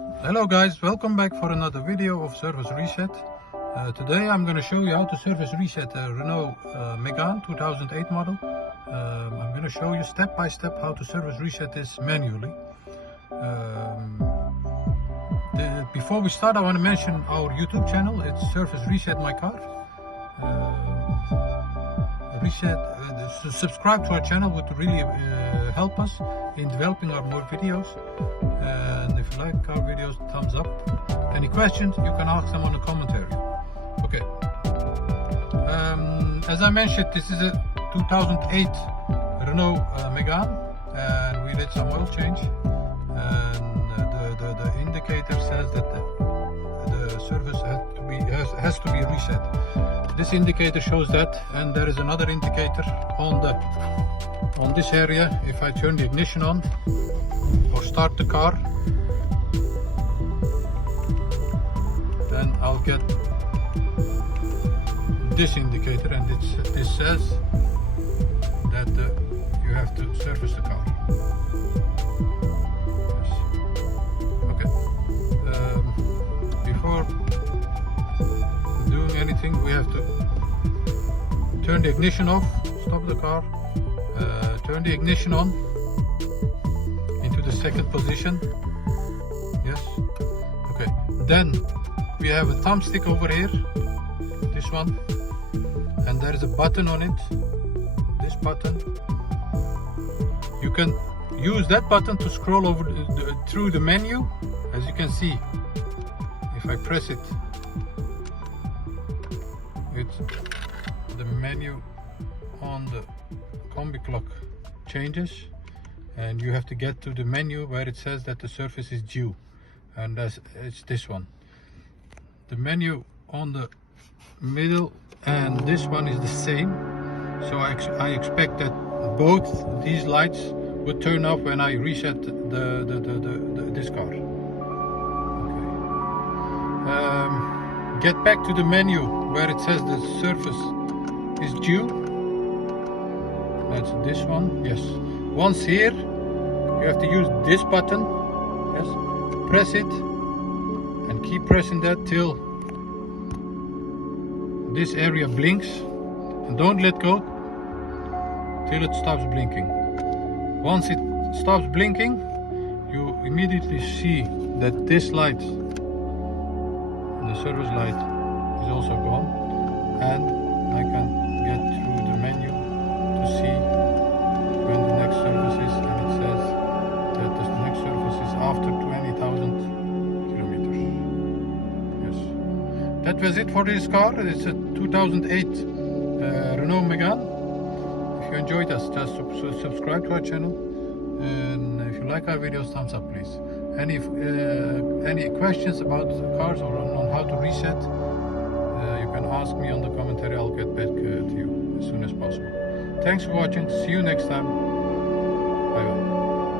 Hello guys, welcome back for another video of Service Reset. Today I'm going to show you how to service reset a Renault Megane 2008 model. I'm going to show you step by step how to service reset this manually. Before we start, I want to mention our YouTube channel. It's Service Reset My Car. Subscribe to our channel would really help us in developing our more videos. And if you like our videos, thumbs up. Any questions, you can ask them on the commentary. Okay. As I mentioned, this is a 2008 Renault Megane, and we did some oil change. And the indicator says that the service has to be reset. This indicator shows that, and there is another indicator on this area. If I turn the ignition on or start the car, then I'll get this indicator, and this says that you have to service the car. Yes. Okay. Before doing anything, we have to turn the ignition off, stop the car, turn the ignition on into the second position. Yes. Okay. Then we have a thumbstick over here, this one, and there is a button on it, this button. You can use that button to scroll over through the menu. As you can see, if I press it, the menu on the combi clock changes, and you have to get to the menu where it says that the service is due, and it's this one. The menu on the middle and this one is the same, so I expect that both these lights would turn off when I reset this car. Okay. Get back to the menu where it says the service is due. That's this one. Yes. Once here, you have to use this button. Yes. Press it and keep pressing that till this area blinks, and don't let go till it stops blinking. Once it stops blinking, you immediately see that this light, the service light, is also gone, and I can get through the menu to see when the next service is, and it says that the next service is after 20,000 kilometers. Yes. That was it for this car. It's a 2008 Renault Megane. If you enjoyed us, just subscribe to our channel, and if you like our videos, thumbs up please. Any questions about cars or on how to reset, you can ask me on the commentary. I'll get back to you as soon as possible. Thanks for watching. See you next time. Bye bye.